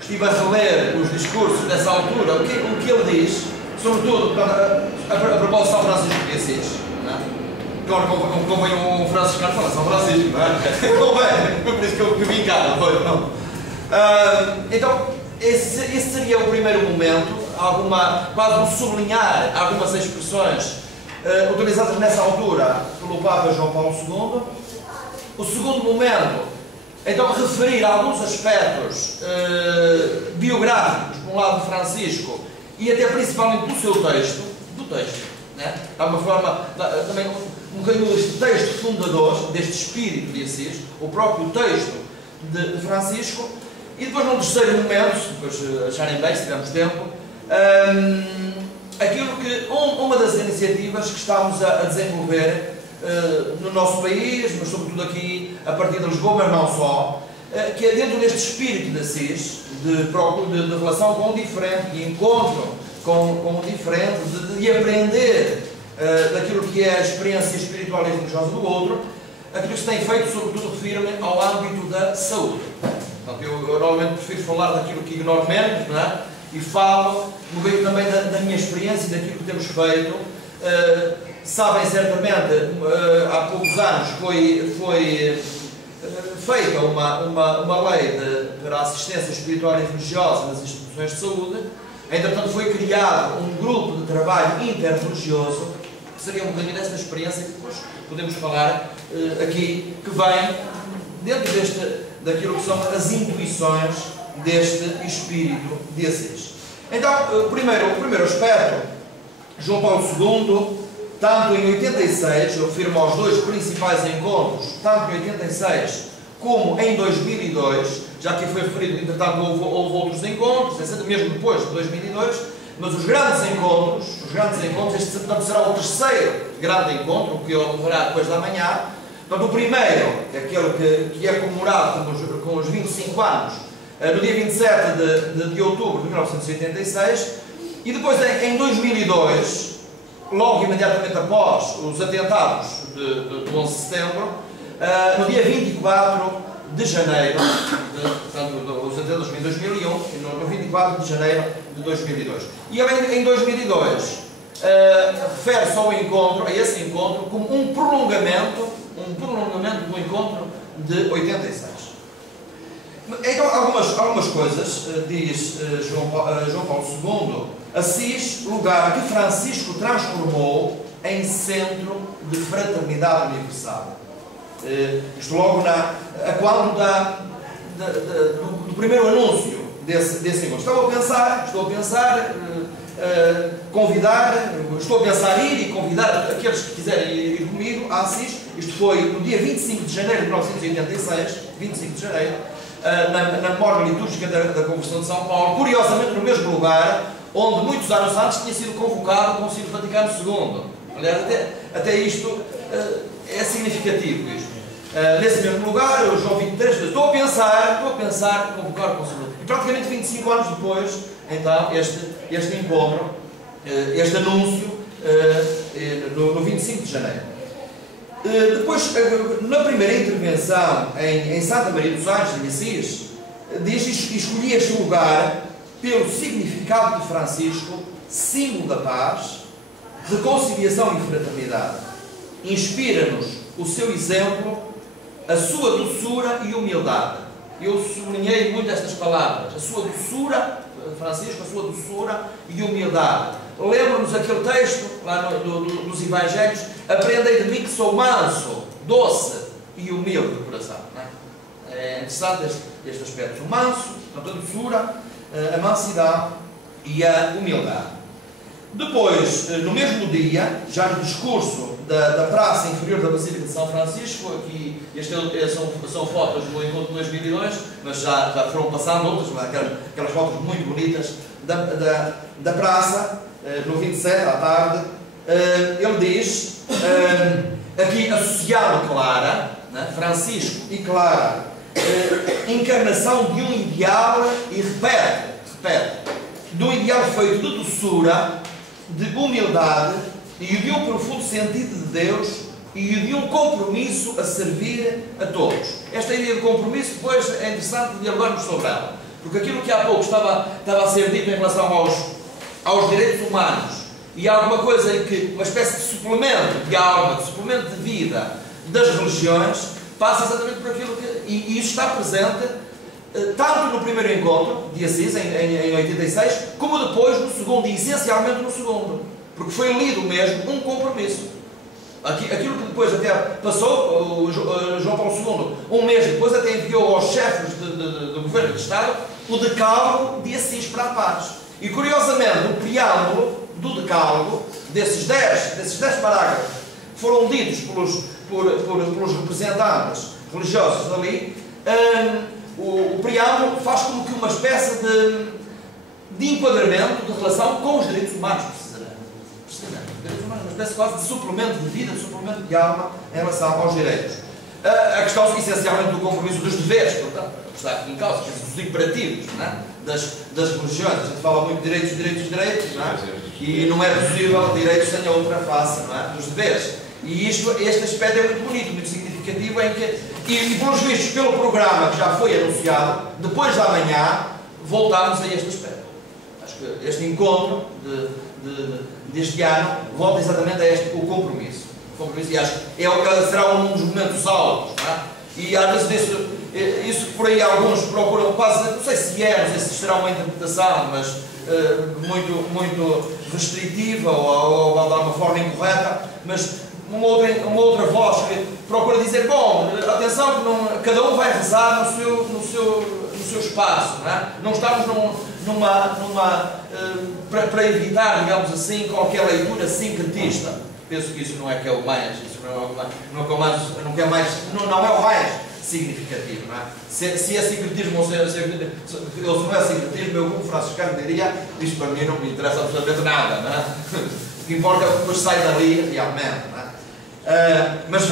estive a reler os discursos dessa altura, o que ele diz, sobretudo a propósito de São Francisco de Assis, não é? Agora convém um franciscano falar São Francisco, não é? Convém, foi por isso que eu vim cá, não. Então, esse seria o primeiro momento, quase um sublinhar algumas expressões utilizadas nessa altura pelo Papa João Paulo II. O segundo momento, então, referir alguns aspectos biográficos, por um lado, de Francisco, e até principalmente do seu texto, né? Há uma forma, também um bocadinho deste texto fundador, deste espírito de Assis, o próprio texto de Francisco, e depois, num terceiro momento, se depois acharem bem, se tivermos tempo, aquilo que, uma das iniciativas que estamos a desenvolver no nosso país, mas sobretudo aqui a partir de Lisboa, mas não só, que é dentro deste espírito de Assis, de relação com o diferente, de encontro com o diferente, de aprender daquilo que é a experiência espiritual e religiosa do outro, aquilo que se tem feito, sobretudo, refiro-me ao âmbito da saúde. Portanto, eu normalmente prefiro falar daquilo que ignoro menos, não é? E falo no meio também da minha experiência e daquilo que temos feito. Sabem certamente, há poucos anos foi feita uma lei para a assistência espiritual e religiosa nas instituições de saúde. Entretanto, foi criado um grupo de trabalho interreligioso, que seria um bocadinho desta experiência que depois podemos falar aqui, que vem dentro daquilo que são as intuições deste espírito de Assis. Então, o primeiro aspecto, João Paulo II, tanto em 86, eu refiro-me aos dois principais encontros, tanto em 86 como em 2002, já que foi referido, entretanto houve outros encontros, mesmo depois de 2002, mas os grandes encontros, este portanto, será o terceiro grande encontro, que ocorrerá depois da manhã. Portanto, o primeiro, é aquele que é comemorado com os 25 anos, no dia 27 de outubro de 1986, e depois em 2002, logo imediatamente após os atentados do 11 de setembro, no dia 24 de janeiro, portanto, os atentados em 2001, no 24 de janeiro de 2002. E em 2002, refere-se ao encontro, a esse encontro, como um prolongamento do encontro de 86. Então, algumas coisas, diz João Paulo II, Assis, lugar que Francisco transformou em centro de fraternidade universal. Isto logo quando do primeiro anúncio desse encontro. Estou a pensar convidar, estou a pensar ir e convidar aqueles que quiserem ir comigo a Assis. Isto foi no dia 25 de janeiro de 1986, 25 de janeiro, na memória litúrgica da Conversão de São Paulo, curiosamente no mesmo lugar onde muitos anos antes tinha sido convocado o Concílio Vaticano II. Aliás, até isto é significativo. Nesse mesmo lugar, eu já ouvi 3 vezes, estou a pensar convocar o Concílio. E praticamente 25 anos depois, então, este encontro, este anúncio, no 25 de janeiro. Depois, na primeira intervenção em Santa Maria dos Anjos, em Assis, diz que escolhi este lugar pelo significado de Francisco, símbolo da paz, reconciliação e fraternidade. Inspira-nos o seu exemplo, a sua doçura e humildade. Eu sublinhei muito estas palavras, a sua doçura, Francisco, a sua doçura e humildade. Lembra-nos aquele texto lá dos Evangelhos: aprendei de mim que sou manso, doce e humilde de coração. Não é? É interessante este aspecto. O manso, a doçura, a mansidão e a humildade. Depois, no mesmo dia, já no discurso da praça inferior da Basílica de São Francisco, aqui são fotos do encontro de 2002, mas já foram passando outras, aquelas fotos muito bonitas da praça, no 27 à tarde. Ele diz, aqui associado Clara, né, Francisco e Clara, encarnação de um ideal, e repete, de um ideal feito de doçura, de humildade e de um profundo sentido de Deus e de um compromisso a servir a todos. Esta ideia de compromisso, depois, é interessante dialogarmos sobre ela, Porque aquilo que há pouco estava a ser dito em relação aos direitos humanos, e há alguma coisa em que uma espécie de suplemento de alma, de suplemento de vida das religiões, passa exatamente por aquilo que... E isso está presente tanto no primeiro encontro de Assis, em 86, como depois no segundo, e essencialmente no segundo. Porque foi lido mesmo um compromisso. Aquilo que depois até passou, o João Paulo II, um mês depois, até enviou aos chefes do governo de Estado o decálogo de Assis para a paz. E curiosamente, o preâmbulo do decálogo, desses 10 parágrafos, foram ditos pelos representantes religiosos dali, o preâmbulo faz como que uma espécie de enquadramento de relação com os direitos humanos, precisamente. Uma espécie quase de suplemento de vida, de suplemento de alma em relação aos direitos. A questão essencialmente do compromisso dos deveres, portanto, está aqui em causa, os imperativos, não é? das religiões. A gente fala muito de direitos, não é? E não é possível direitos sem a outra face, não é? Dos deveres. E este aspecto é muito bonito, muito significativo, em que, e pelos vistos, pelo programa que já foi anunciado, depois da manhã, voltamos a este aspecto. Acho que este encontro deste ano volta exatamente a o compromisso. E acho que será um dos momentos altos, não é? E às vezes isso que por aí alguns procuram quase, não sei se será uma interpretação, mas muito restritiva ou de alguma forma incorreta, mas uma outra voz que procura dizer, bom, atenção que cada um vai rezar no seu espaço, não é? Não estamos para evitar, digamos assim, qualquer leitura sincretista. Penso que isso não é que é o mais, isso não é o mais significativo, não é? Se é sincretismo ou se não é sincretismo, eu como franciscano diria, isto para mim não me interessa absolutamente nada, não é? O que importa é o que depois sai dali realmente, não é? Mas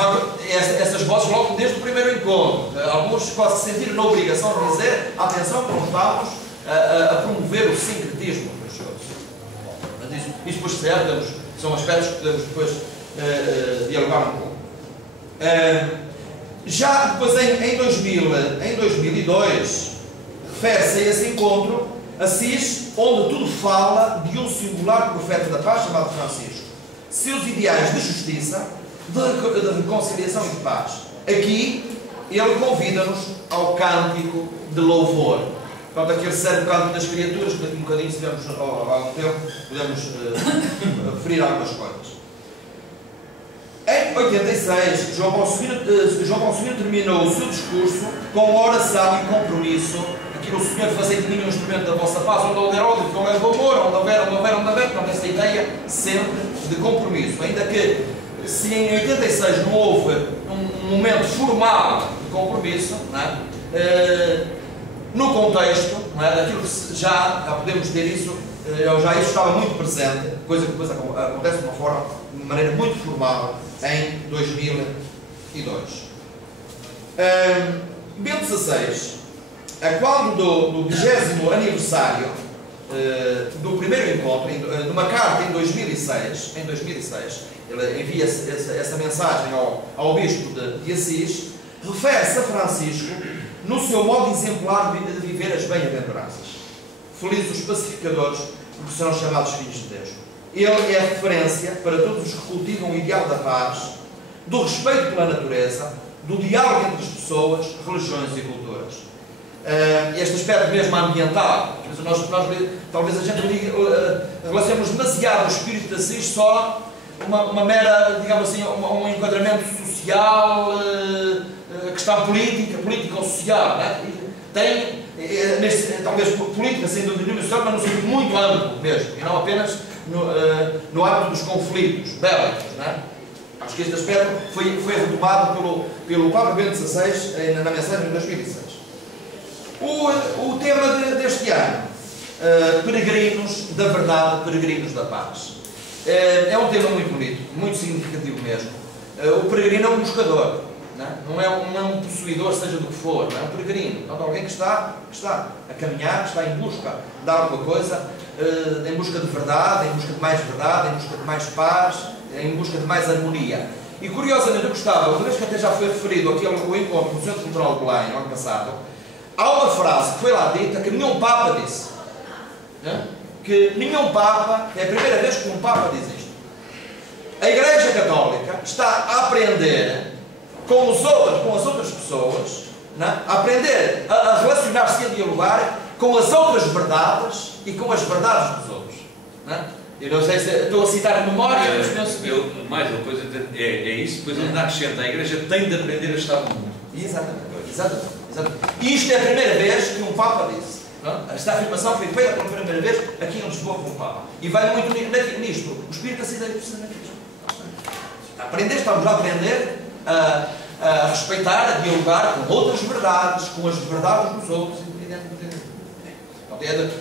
essas vozes logo desde o primeiro encontro, alguns quase se sentiram na obrigação de dizer, atenção que não estamos a promover o sincretismo religioso. Isso depois são aspectos que podemos depois dialogar um pouco. Já depois em 2002 refere-se a esse encontro Assis, onde tudo fala de um singular profeta da paz chamado Francisco, seus ideais de justiça, de reconciliação e de paz. Aqui ele convida-nos ao cântico de louvor. Portanto, aquele serve o cântico das criaturas, que daqui um bocadinho, se tivermos algum tempo, podemos referir algumas coisas. Em 86, João Paulo II terminou o seu discurso com oração e compromisso. Aquilo o Senhor fazei de mim um instrumento da vossa paz, onde houver ódio, que houver amor, onde houver, portanto, essa ideia sempre de compromisso. Ainda que, se em 86 não houve um momento formal de compromisso, não é? No contexto, não é? Daquilo que já podemos ter isso, isso estava muito presente, coisa que depois acontece de maneira muito formal em 2002. Bento XVI, a quando do 20º aniversário do primeiro encontro, numa carta em 2006, ele envia essa mensagem ao bispo de Assis, refere-se a Francisco no seu modo exemplar de viver as bem-aventuranças. Felizes os pacificadores, porque serão chamados filhos de Deus. Ele é a referência para todos os que cultivam o ideal da paz, do respeito pela natureza, do diálogo entre as pessoas, religiões e culturas. Este aspecto mesmo ambiental, talvez a gente relacionemos demasiado o espírito de Assis só uma mera, digamos assim, um enquadramento social, questão política ou social, né? Tem, talvez política, sem dúvida nenhuma, social, mas num sentido muito amplo mesmo, e não apenas no âmbito dos conflitos bélicos, né? Acho que este aspecto foi retomado pelo Papa Bento XVI na mensagem de 2006. O tema deste ano, peregrinos da verdade, peregrinos da paz. É um tema muito bonito, muito significativo mesmo. O peregrino é um buscador, não é um possuidor, seja do que for, não é um peregrino. Então, alguém que está a caminhar, que está em busca de alguma coisa, em busca de verdade, em busca de mais verdade, em busca de mais paz, em busca de mais harmonia. E curiosamente eu gostava, uma vez que até já foi referido aqui ao encontro no Centro Cultural de Belém, no ano passado, há uma frase que foi lá dita que nenhum Papa disse. Que nenhum Papa, é a primeira vez que um Papa diz isto. A Igreja Católica está a aprender com as outras pessoas, a aprender a relacionar-se e a dialogar com as outras verdades e com as verdades dos outros. Eu não sei se estou a citar de memória, mas penso que... Mais uma coisa, é isso, depois ele acrescenta, a Igreja tem de aprender a estar no mundo. Exatamente. E isto é a primeira vez que um Papa disse. Esta afirmação foi feita pela primeira vez aqui em Lisboa por um Papa. E vai muito nisto. O Espírito da Cidade precisa disto. Estamos a aprender a respeitar, a dialogar com outras verdades, com as verdades dos outros.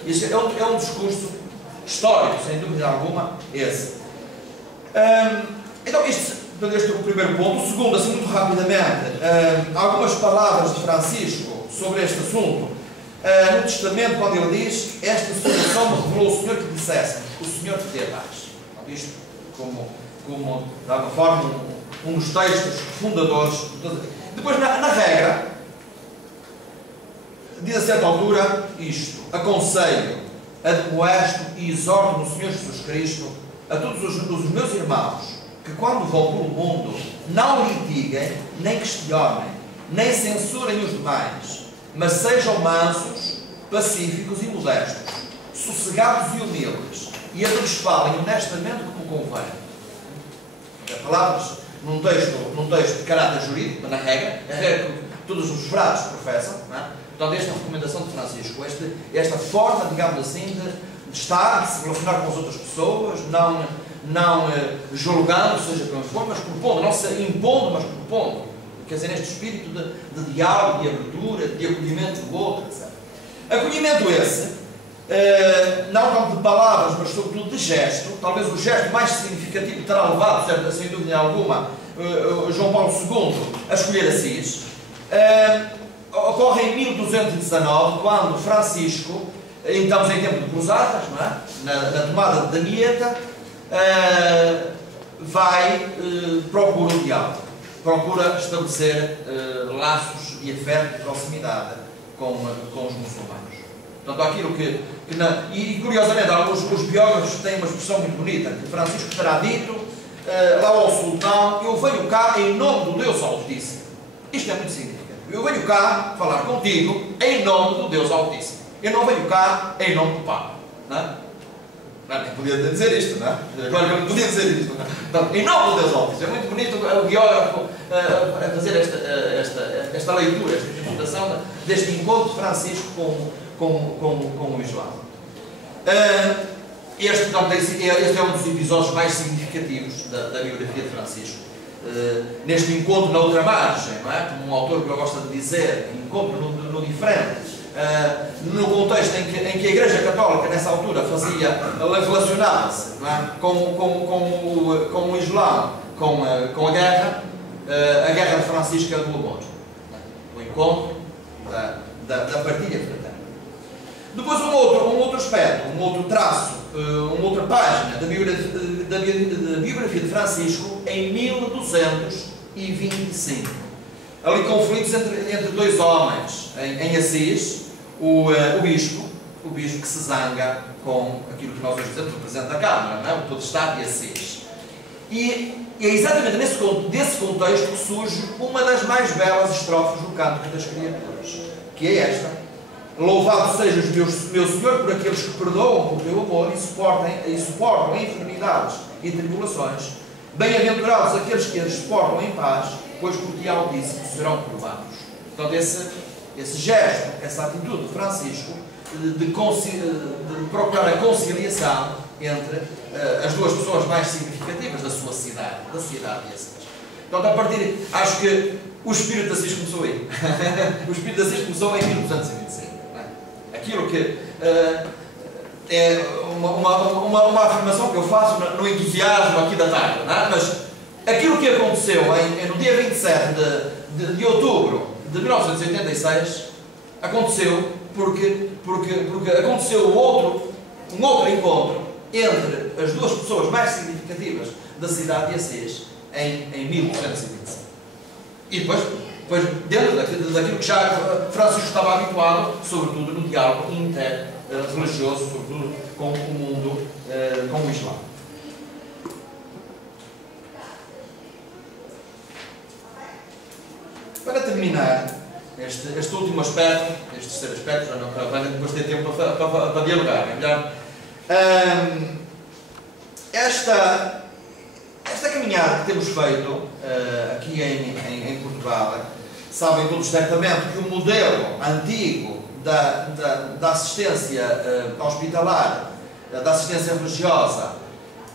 Isso é um discurso histórico, sem dúvida alguma, esse. Então, este é o primeiro ponto. O segundo, assim muito rapidamente, algumas palavras de Francisco sobre este assunto. No Testamento, quando ele diz: esta situação me revelou o Senhor que dissesse, o Senhor que te paz. Isto como de alguma forma, um dos textos fundadores. Depois, na regra, diz a certa altura isto: aconselho, admoesto e exorto no Senhor Jesus Cristo a todos os meus irmãos que, quando vão pelo mundo, não litiguem, nem questionem, nem censurem os demais, mas sejam mansos, pacíficos e modestos, sossegados e humildes, e a todos falem honestamente como convém. Palavras num texto de caráter jurídico, na regra, a regra que todos os frades professam. Portanto, esta é a recomendação de Francisco, esta forma, digamos assim, de estar, de se relacionar com as outras pessoas, não julgando, seja como for, mas propondo, não se impondo, mas propondo. Quer dizer, neste espírito de diálogo, de abertura, de acolhimento do outro, etc. Acolhimento esse, não tanto de palavras, mas sobretudo de gesto. Talvez o gesto mais significativo terá levado, sem dúvida alguma, João Paulo II a escolher Assis. Ocorre em 1219, quando Francisco, estamos em tempo de cruzadas, na tomada de Damieta, procura o diálogo, procura estabelecer laços de afeto e proximidade com os muçulmanos. Portanto, aquilo e curiosamente, os biógrafos têm uma expressão muito bonita, que Francisco terá dito lá ao sultão: eu venho cá em nome do Deus Altíssimo. Isto é muito significativo. Eu venho cá falar contigo em nome do Deus Altíssimo. Eu não venho cá em nome do Papa. Não podia dizer isto, não é? Claro que eu não podia dizer isto. Então, em nome do Deus Altíssimo. É muito bonito o biógrafo a fazer esta leitura, esta interpretação deste encontro de Francisco com o Islã. Este é um dos episódios mais significativos da biografia de Francisco. Neste encontro na outra margem, não é? Como um autor que eu gosto de dizer, encontro no diferente. No contexto em que a Igreja Católica nessa altura relacionava-se com o Islã, com a guerra de Francisco de Borbões, o encontro da partilha fraterna. Depois um outro aspecto, um outro traço, uma outra página da biografia de Francisco em 1225. Ali conflitos entre dois homens em Assis, o bispo que se zanga com aquilo que nós hoje dizemos, o Presidente da Câmara, não é? O Podestado de Assis. E é exatamente desse contexto que surge uma das mais belas estrofes do Cântico das Criaturas, que é esta: louvado sejas, meu Senhor, por aqueles que perdoam com o teu amor e suportam enfermidades e tribulações. Bem-aventurados aqueles que as suportam em paz, pois por ti Altíssimo serão provados. Portanto, esse gesto, essa atitude de Francisco de procurar a conciliação entre as duas pessoas mais significativas da sua cidade, da cidade de Assis. Portanto, a partir, acho que o Espírito de Assis começou aí. O Espírito de Assis começou em 1225. Aquilo que é uma afirmação que eu faço no entusiasmo aqui da tarde, não é? Mas aquilo que aconteceu no dia 27 de outubro de 1986 aconteceu porque aconteceu um outro encontro entre as duas pessoas mais significativas da cidade de Assis em 1225. E depois Pois, dentro daquilo que já Francisco estava habituado, sobretudo no diálogo inter-religioso, sobretudo com o mundo, com o Islã. Para terminar este último aspecto, este terceiro aspecto, já não para depois ter tempo para dialogar, é melhor. Esta caminhada que temos feito aqui em Portugal, sabem todos certamente que o modelo antigo da assistência hospitalar, da assistência religiosa,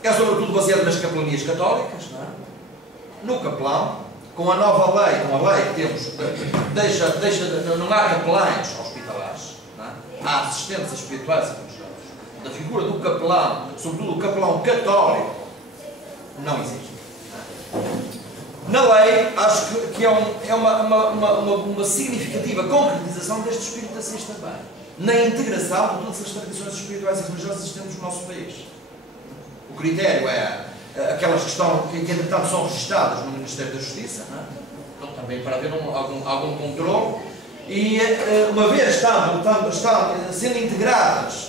é sobretudo baseado nas capelanias católicas, não é? No capelão, com a nova lei, com a lei que temos, não há capelães hospitalares, não é? Há assistentes espirituais e religiosos. Da figura do capelão, sobretudo o capelão católico, não existe. Na lei, acho que é uma significativa concretização deste espírito assis também, na integração de todas as tradições espirituais e religiosas existentes no nosso país. O critério é aquelas que entretanto são registradas no Ministério da Justiça, não é? Então, também para haver algum controle, e uma vez estando sendo integradas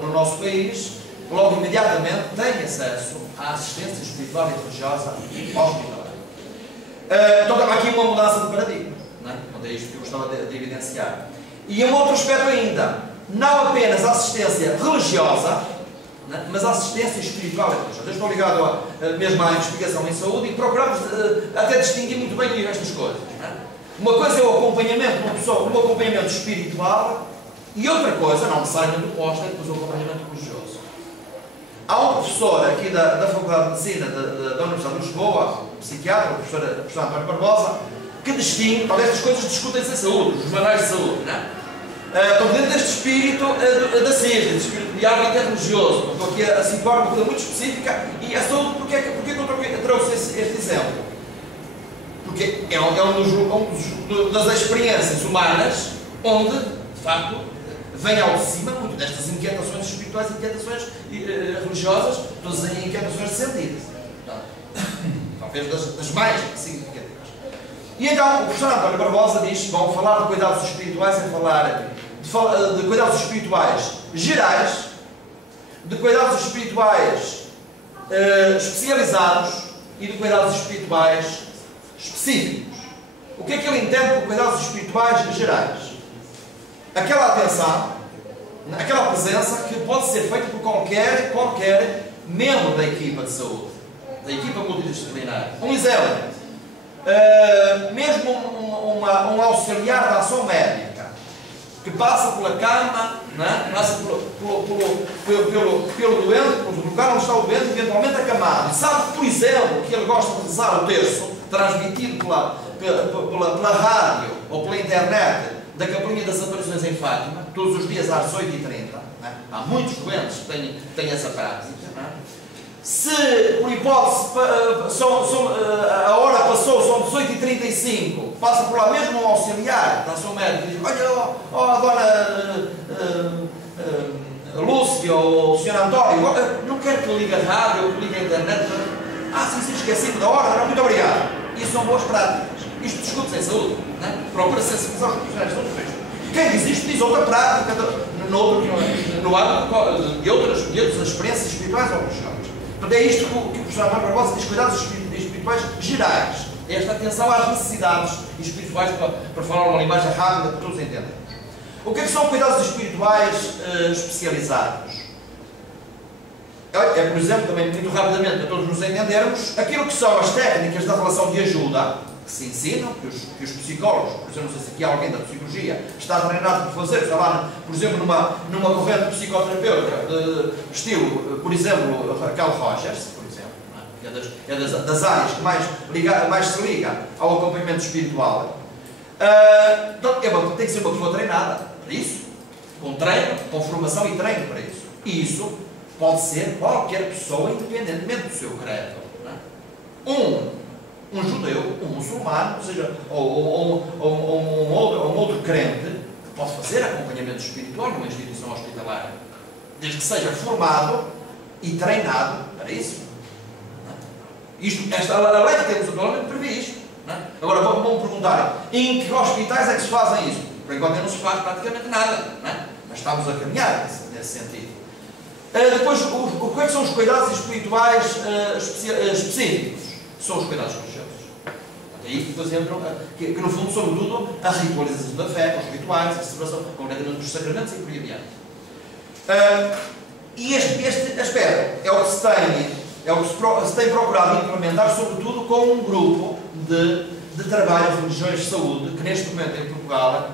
no nosso país, logo imediatamente têm acesso à assistência espiritual e religiosa hospitalar. Então há aqui uma mudança de paradigma, não é? É isto que eu gostava de evidenciar. E um outro aspecto ainda, não apenas a assistência religiosa, não é? Mas a assistência espiritual e religiosa. Eu estou ligado mesmo à investigação em saúde e procuramos até distinguir muito bem estas coisas. Não é? Uma coisa é o acompanhamento de uma pessoa, um acompanhamento espiritual, e outra coisa, não necessariamente oposta, é depois o acompanhamento religioso. Há um professor aqui da Faculdade de Medicina da Universidade de Lisboa, um psiquiatra, o professor António Barbosa, que distingue, olha, estas coisas discutem-se em saúde, os manuais de saúde, não é? Estão dentro deste espírito da ciência, deste espírito de diálogo interreligioso. Estou aqui a situar uma coisa muito específica, e a saúde, porque eu trouxe este exemplo? Porque é um das experiências humanas onde, de facto, vem ao de cima muito destas inquietações espirituais, inquietações religiosas, todas as inquietações sentidas. Talvez das mais significativas. E então, o professor António Barbosa diz: bom, falar de cuidados espirituais é falar de cuidados espirituais gerais, de cuidados espirituais especializados e de cuidados espirituais específicos. O que é que ele entende por cuidados espirituais gerais? Aquela atenção, aquela presença que pode ser feita por qualquer membro da equipa de saúde, da equipa multidisciplinar. Um exemplo, mesmo um auxiliar da ação médica, que passa pela cama, não é? Passa pelo doente, pelo lugar onde está o doente, eventualmente acamado, e sabe, por exemplo, que ele gosta de rezar o terço, transmitido pela rádio ou pela internet, da Capelinha das Aparições em Fátima, todos os dias às 18h30. Não é? Há muitos doentes que têm essa prática. Não é? Se, por hipótese, a hora passou, são 18h35, passa por lá mesmo um auxiliar da ação médica e diz: olha, a dona Lúcia ou o Sr. António, não quero que ligue a rádio ou que ligue a internet. Sim, esqueci-me da hora, muito obrigado. Isso são boas práticas. Isto discute-se em saúde. Procura sensibilizar os profissionais de saúde. Quem diz isto diz outra prática no âmbito de outras experiências espirituais ou religiosas. Portanto, é isto que o professor António Barbosa diz: cuidados espirituais gerais. É esta atenção às necessidades espirituais, para falar uma linguagem rápida para todos entendermos. O que é que são cuidados espirituais especializados? É, por exemplo, também muito rapidamente, para todos nos entendermos, aquilo que são as técnicas da relação de ajuda que se ensinam, que os psicólogos, por exemplo, não sei se aqui alguém da psicologia está treinado por fazer, está lá, por exemplo, numa corrente psicoterapêutica de estilo, por exemplo, Raquel Rogers, por exemplo, que é das áreas que mais se liga ao acompanhamento espiritual. Então, tem que ser uma pessoa treinada para isso, com treino, com formação e treino para isso. E isso pode ser qualquer pessoa, independentemente do seu credo. Um judeu, um muçulmano, ou seja, ou um outro crente, que pode fazer acompanhamento espiritual numa instituição hospitalar, desde que seja formado e treinado para isso. A lei que temos atualmente prevê isto. Não é? Agora vão perguntar em que hospitais é que se fazem isso? Por enquanto não se faz praticamente nada, não é? Mas estamos a caminhar nesse sentido. Depois, o que é que são os cuidados espirituais específicos? São os cuidados religiosos. Aí depois entram, que no fundo, sobretudo, a ritualização da fé, os rituais, a celebração, concretamente dos sacramentos e por aí adiante. E este aspecto é o que se tem procurado implementar, sobretudo com um grupo de trabalho de religiões de saúde, que neste momento em Portugal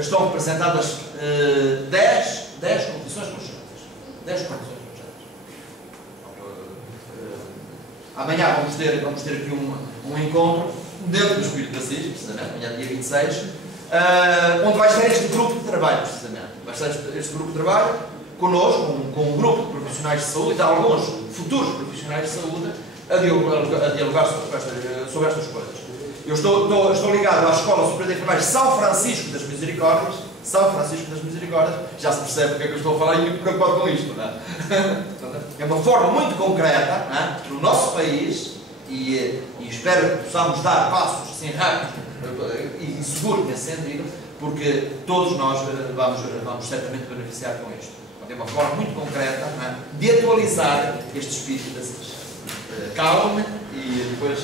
estão representadas 10 confissões religiosas. 10 confissões religiosas. Amanhã vamos ter aqui um encontro dentro do Espírito de Assis, precisamente, amanhã dia 26, onde vai estar este grupo de trabalho, precisamente. Vai estar este grupo de trabalho connosco, com um grupo de profissionais de saúde e de alguns futuros profissionais de saúde a dialogar sobre estas coisas. Eu estou ligado à Escola Superior de Enfermagem São Francisco das Misericórdias. São Francisco das Misericórdias, já se percebe porque é que eu estou a falar e me preocupo com isto, não é? É uma forma muito concreta, não é? No nosso país, e espero que possamos dar passos assim rápidos e seguros nesse sentido, porque todos nós vamos certamente beneficiar com isto. É uma forma muito concreta, não é? De atualizar este espírito de Assis. Calma e depois